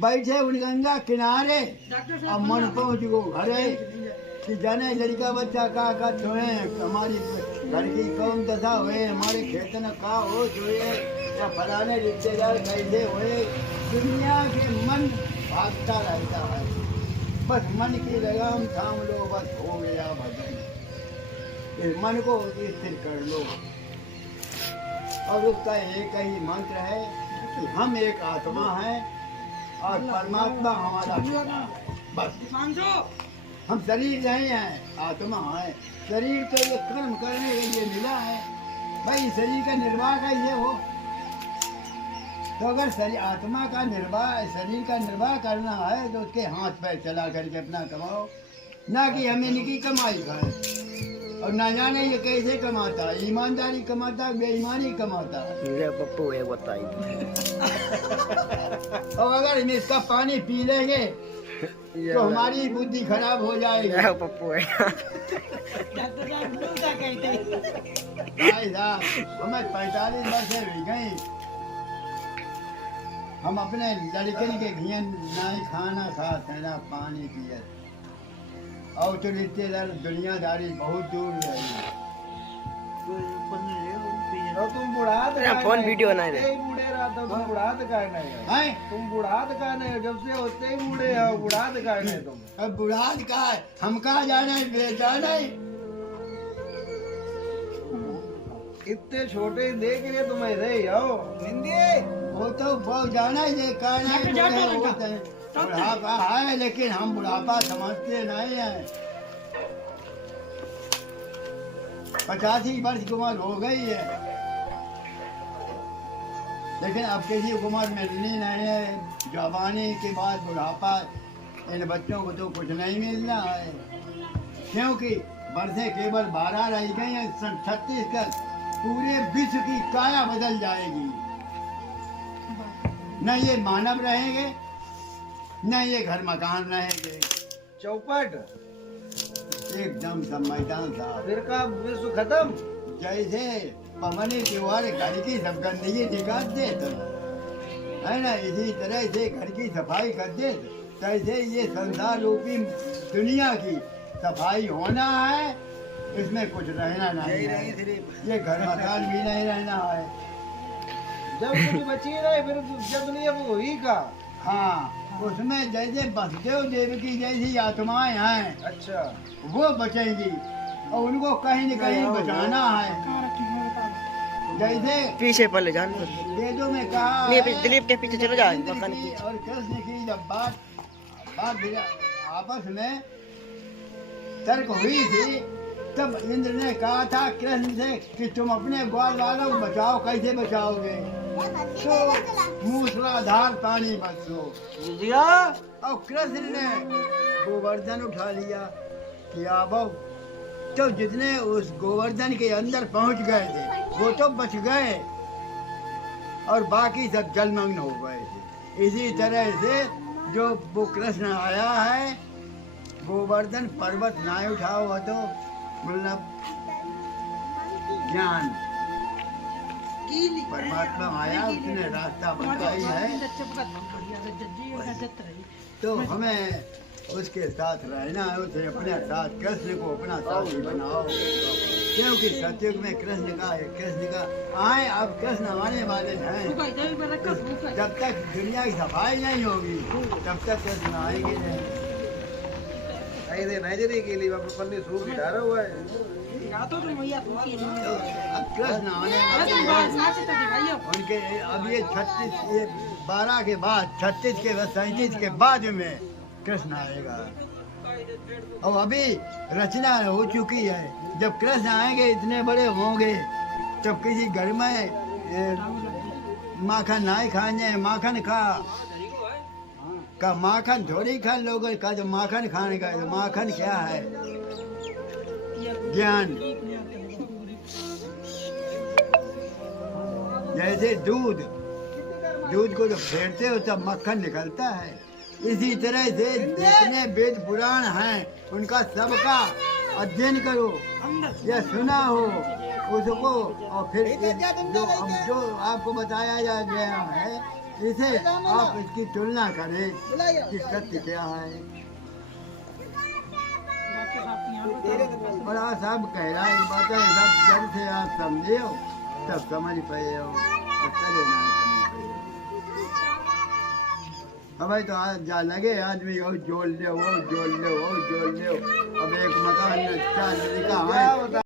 बैठे उन गंगा किनारे अब मन पहुँच गो घरे कि जाने लड़का बच्चा का छोए हमारी घर की कौन दशा हुए हमारे खेत न का हो हुए या फलाने रिश्तेदार कैसे हुए। दुनिया के मन भागता रहता है, बस मन की लगाम थाम लो, बस हो गया भजन। इस मन को स्थिर कर लो और उसका एक ही मंत्र है कि हम एक आत्मा है और परमात्मा हमारा पिता है। बस हम शरीर नहीं है, आत्मा है। शरीर तो ये कर्म करने के लिए मिला है भाई, शरीर का निर्वाह कैसे हो। तो अगर शरीर आत्मा का निर्वाह शरीर का निर्वाह करना है तो उसके हाथ पैर चला करके अपना कमाओ, ना कि हमें इनकी कमाई खाए। और ना जाने ये कैसे कमाता है, ईमानदारी कमाता बेईमानी कमाता है। पप्पू है बताई। और अगर हम इसका पानी पी लेंगे तो हमारी बुद्धि खराब हो जाएगी। पप्पू है भाई साहब हमें 45 वर्ष हो गई, हम अपने लड़कन के घियन ना ही खाना खाते ना पानी पिए, और तो रिश्तेदार दुनियादारी बहुत दूर रही। तो तुम बुढ़ात फोन वीडियो नहीं रे बूढ़े रहा तो तुम बुढ़ात का नहीं है, तुम बुढ़ात का नहीं, जब से होते ही बूढ़े हो, बुढ़ात का नहीं तुम। अब बुढ़ात का है, हम कहाँ जाना है जाना है। इतने छोटे देख रहे तुम ऐसे ही हो वो तो बहुत जाना है बुढ़ापा है, लेकिन हम बुढ़ापा समझते नहीं है। 85 वर्ष की उम्र हो गई है, लेकिन अब किसी उम्र मिलनी नहीं है। जवानी के बाद बुढ़ापा, इन बच्चों को तो कुछ नहीं मिलना है, क्योंकि वर्षें केवल 12 रह गई हैं। सन 36 तक पूरे विश्व की काया बदल जाएगी। न ये मानव रहेंगे न ये घर मकान रहेंगे। चौपट एकदम सब मैदान साहब, फिर का विश्व खत्म। जैसे पवनी त्योहार घर की सब गंदगी निकाल दे तो है ना, इसी तरह से घर की सफाई कर दे, तैसे ये संसार रूपी दुनिया की सफाई होना है। इसमें कुछ रहना नहीं है, ये घर मकान भी नहीं रहना है। जब कुछ बची रहे फिर जब दुनिया वो ही का। हाँ, उसमें जैसे वसुदेव देव की जैसी आत्माएं हैं, अच्छा वो बचेंगी और उनको कहीं न कहीं बचाना है। जैसे पीछे पहले जान वेदों में कहा नहीं, है, दिलीप के पीछे चले जाओ। इंद्र की और कृष्ण की जब बात आपस में तर्क हुई थी, तब इंद्र ने कहा था कृष्ण से कि तुम अपने ग्वाल वालों को बचाओ। कैसे बचाओगे? तो मूसलाधार पानी बरसो। और कृष्ण ने गोवर्धन उठा लिया कि आवो। तो जितने उस गोवर्धन के अंदर पहुंच गए थे वो तो बच गए और बाकी सब जलमग्न हो गए थे। इसी तरह से जो वो कृष्ण आया है, गोवर्धन पर्वत ना उठाओ हो तो मतलब ज्ञान परमात्मा आया, उसने रास्ता बताई है। तो हमें उसके साथ रहना है, उसे अपने साथ कृष्ण को अपना साथी बनाओ, क्योंकि सतयुग में कृष्ण का आए। अब कृष्ण आने वाले हैं, जब तक दुनिया की सफाई नहीं होगी तब तक कृष्ण आएंगे नहीं। नहीं के लिए पन्नी सूख डाला हुआ है। तो अब कृष्ण आने वाले उनके अब ये 12 के बाद 36 के बाद 37 के बाद में कृष्ण आएगा। और अभी रचना हो चुकी है, जब कृष्ण आएंगे इतने बड़े होंगे तब किसी घर में माखन नहीं खाने, माखन का माखन थोड़ी खा लोग का, जो माखन खाने का, तो माखन क्या है? ज्ञान। जैसे दूध को जब फेरते हो तब मक्खन निकलता है, इसी तरह से जितने वेद पुराण हैं उनका सबका अध्ययन करो या सुना हो उसको, और फिर जो आपको बताया जा गया है इसे आप इसकी तुलना करें कि सत्य क्या है। बड़ा साहब कह रहा है बात है, सब जब से आप समझे हो तब समझ पाए हो, तो चले ना समझ पाए हो। अब भाई तो आज जा लगे आदमी वो जोड़ ले, वो जोड़ ले, वो जोड़ ले। अब एक मकान में 4 लड़का है।